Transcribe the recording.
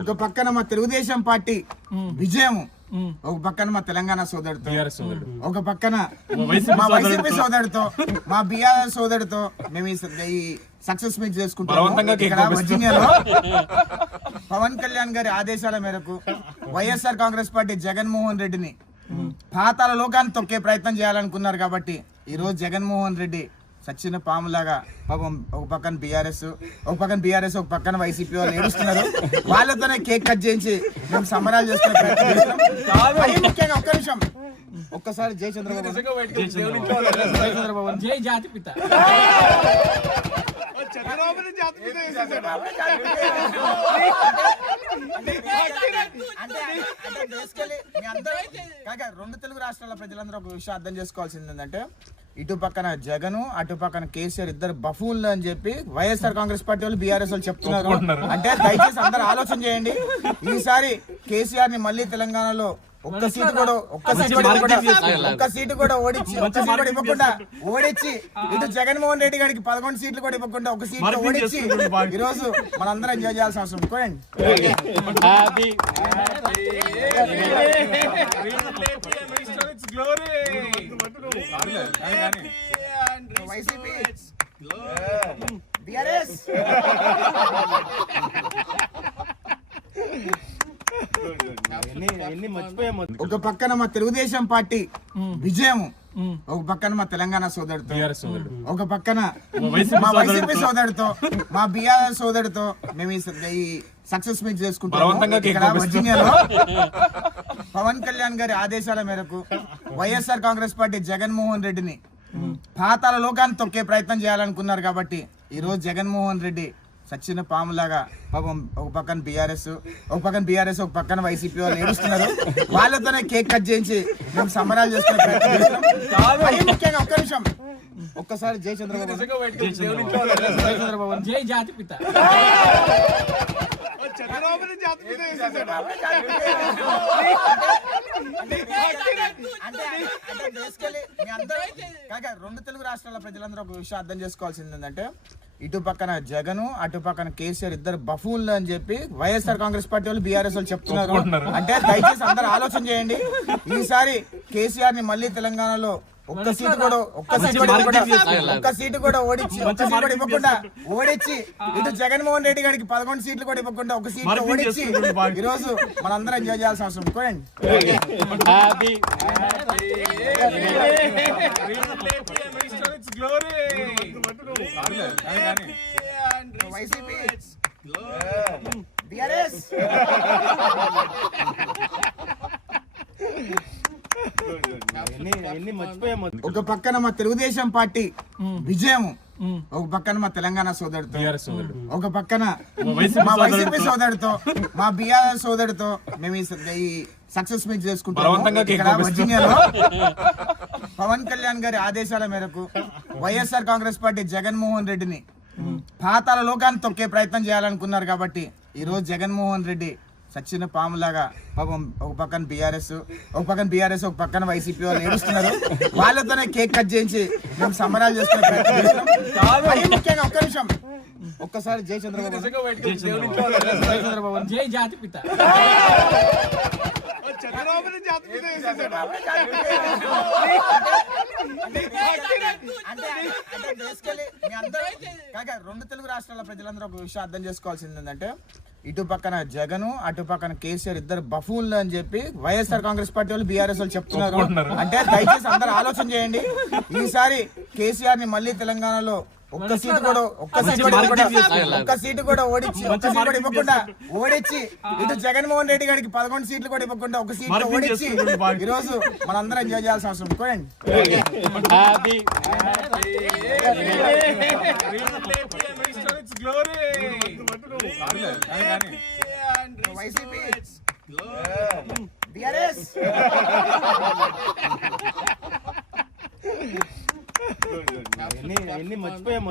ఒక పక్కన మా తెలుగుదేశం పార్టీ విజయం ఒక పక్కన మా తెలంగాణ సోదరుతో. ఒక పక్కన మా వైసీపీ సోదరుతో మా బీఆర్ఎస్ సోదరుతో మేము ఈ సక్సెస్ మీట్. వర్జీనియాలో పవన్ కళ్యాణ్ గారి ఆదేశాల మేరకు వైఎస్ఆర్ కాంగ్రెస్ పార్టీ జగన్మోహన్ రెడ్డిని పాతాల లోకాన్ని తొక్కే ప్రయత్నం చేయాలనుకున్నారు కాబట్టి ఈ రోజు జగన్మోహన్ రెడ్డి సచ్చిన పాములాగా పాపం ఒక పక్కన బీఆర్ఎస్ ఒక పక్కన బీఆర్ఎస్ ఒక పక్కన వైసీపీ వాళ్ళు ఏడుస్తున్నారు. వాళ్ళతోనే కేక్ కట్ చేయించి మేము సంబరాలు ప్రయత్నం చేస్తున్నాం. ముఖ్యంగా ఒక్క నిమిషం. ఒక్కసారి జై చంద్రబాబు జై చంద్రబాబు. జై జాతి పిత. అంటే అంటే basically మీ అందరూ కాక రెండు తెలుగు రాష్ట్రాల ప్రజలందరూ ఒక విషయం అర్థం చేసుకోవాల్సింది ఏంటంటే ఇటు పక్కన జగన్ అటు పక్కన కేసీఆర్ ఇద్దరు బఫూన్లు అని చెప్పి వైఎస్ఆర్ కాంగ్రెస్ పార్టీ వాళ్ళు బీఆర్ఎస్ వాళ్ళు చెప్తున్నారు. అంటే దయచేసి అందరూ ఆలోచన చేయండి ఈసారి కేసీఆర్ని మళ్ళీ తెలంగాణలో ఒక్క సీటు కూడా ఒక్క సీటు కూడా ఒక్క సీటు కూడా ఓడించి ఒక్క సీటు కూడా ఇవ్వకుండా ఓడించి ఇటు జగన్మోహన్ రెడ్డి గారికి పదకొండు సీట్లు కూడా ఇవ్వకుండా ఒక సీట్ ఓడించి. ఈ రోజు మనందరం ఎంజాయ్ చేయాల్సిన అవసరం. ఉంది. కోయండి వైసీపీ బిఆర్ఎస్ ఒక పక్కన మా తెలుగుదేశం పార్టీ విజయం ఒక పక్కన మా తెలంగాణ సోదరుతో ఒక పక్కన మా వైసీపీ. సోదరుతో మా బీఆర్ఎస్ సోదరుతో మేము ఈ సక్సెస్ మీట్ చేసుకుంటాము. వర్జీనియాలో పవన్ కళ్యాణ్ గారి ఆదేశాల మేరకు వైఎస్ఆర్ కాంగ్రెస్ పార్టీ జగన్మోహన్ రెడ్డిని పాతాల లోకాన్ని తొక్కే ప్రయత్నం చేయాలనుకున్నారు కాబట్టి ఈ రోజు జగన్మోహన్ రెడ్డి సచ్చిన పాములాగా పాపం ఒక పక్కన బీఆర్ఎస్ ఒక పక్కన బీఆర్ఎస్ ఒక పక్కన వైసీపీ వాళ్ళు ఏడుస్తున్నారు వాళ్ళతోనే కేక్ కట్ చేయించి మేము సంబరాలు చేసుకునే ప్రయత్నం చేస్తున్నాం. మరీ ముఖ్యంగా ఒక్క నిమిషం ఒక్కసారి జై చంద్రబాబు జై చంద్రబాబు జై జాతి పిత అంటే అంటే basically మీ అందరూ కాక రెండు తెలుగు రాష్ట్రాల ప్రజలందరూ ఒక విషయం అర్థం చేసుకోవాల్సింది ఏంటంటే ఇటు పక్కన జగన్ అటు పక్కన కేసీఆర్ ఇద్దరు బఫూన్లు అని చెప్పి వైఎస్ఆర్ కాంగ్రెస్ పార్టీ వాళ్ళు బీఆర్ఎస్ వాళ్ళు చెప్తున్నారు. అంటే దయచేసి అందరూ ఆలోచన చేయండి ఈసారి కేసీఆర్ని మళ్ళీ తెలంగాణలో ఒక్క సీటు కూడా ఒక్క సీటు కూడా ఒక్క సీటు కూడా ఓడించి ఒక్క సీటు కూడా ఇవ్వకుండా ఓడించి ఇటు జగన్మోహన్ రెడ్డి గారికి పదకొండు సీట్లు కూడా ఇవ్వకుండా ఒక సీట్ ఓడించి. ఈ రోజు మనందరం ఎంజాయ్ చేయాల్సిన అవసరం ఉంది. కోయండి వైసీపీ. బిఆర్ఎస్. ఒక పక్కన మా తెలుగుదేశం పార్టీ విజయం ఒక పక్కన మా తెలంగాణ సోదరుతో టీఆర్ఎస్ సోదరుడు. ఒక పక్కన మా వైసీపీ సోదరుడితో. సోదరుతో మా బీఆర్ఎస్ సోదరుతో మేము ఈ సక్సెస్ మీట్ కేక్ ఇక్కడ పవన్ కళ్యాణ్ గారి ఆదేశాల మేరకు వైఎస్ఆర్ కాంగ్రెస్ పార్టీ జగన్మోహన్ రెడ్డిని పాతాల లోకాన్ని తొక్కే ప్రయత్నం చేయాలనుకున్నారు కాబట్టి ఈ రోజు జగన్మోహన్ రెడ్డి సచ్చిన పాములాగా పాపం ఒక పక్కన బీఆర్ఎస్ ఒక పక్కన బీఆర్ఎస్ ఒక పక్కన వైసీపీ వాళ్ళు ఏడుస్తున్నారు. వాళ్ళతోనే కేక్ కట్ చేయించి మేము సంబరాలు ప్రయత్నం చేస్తున్నాం. మరీ ముఖ్యంగా ఒక్క నిమిషం. ఒక్కసారి జై చంద్రబాబు. జై చంద్రబాబు. జై జాతి పిత. అంటే అంటే basically మీ అందరూ కాక రెండు తెలుగు రాష్ట్రాల ప్రజలందరూ ఒక విషయం అర్థం చేసుకోవాల్సింది ఏంటంటే ఇటు పక్కన జగన్ అటు పక్కన కేసీఆర్ ఇద్దరు బఫూన్లు అని చెప్పి వైఎస్ఆర్ కాంగ్రెస్ పార్టీ వాళ్ళు బీఆర్ఎస్ వాళ్ళు చెప్తున్నారు. అంటే దయచేసి అందరూ ఆలోచన చేయండి. ఈసారి కేసీఆర్ని మళ్ళీ తెలంగాణలో ఒక్క సీటు కూడా ఒక్క సీటు కూడా ఒక్క సీటు కూడా ఓడించి ఒక్క సీటు కూడా ఇవ్వకుండా ఓడించి ఇటు జగన్మోహన్ రెడ్డి గారికి పదకొండు సీట్లు కూడా ఇవ్వకుండా ఒక సీట్ ఓడించి. ఈ రోజు మనందరం ఎంజాయ్ చేయాల్సిన అవసరం. కోయండి వైసీపీ. బిఆర్ఎస్. అన్ని అన్ని మర్చిపోయాం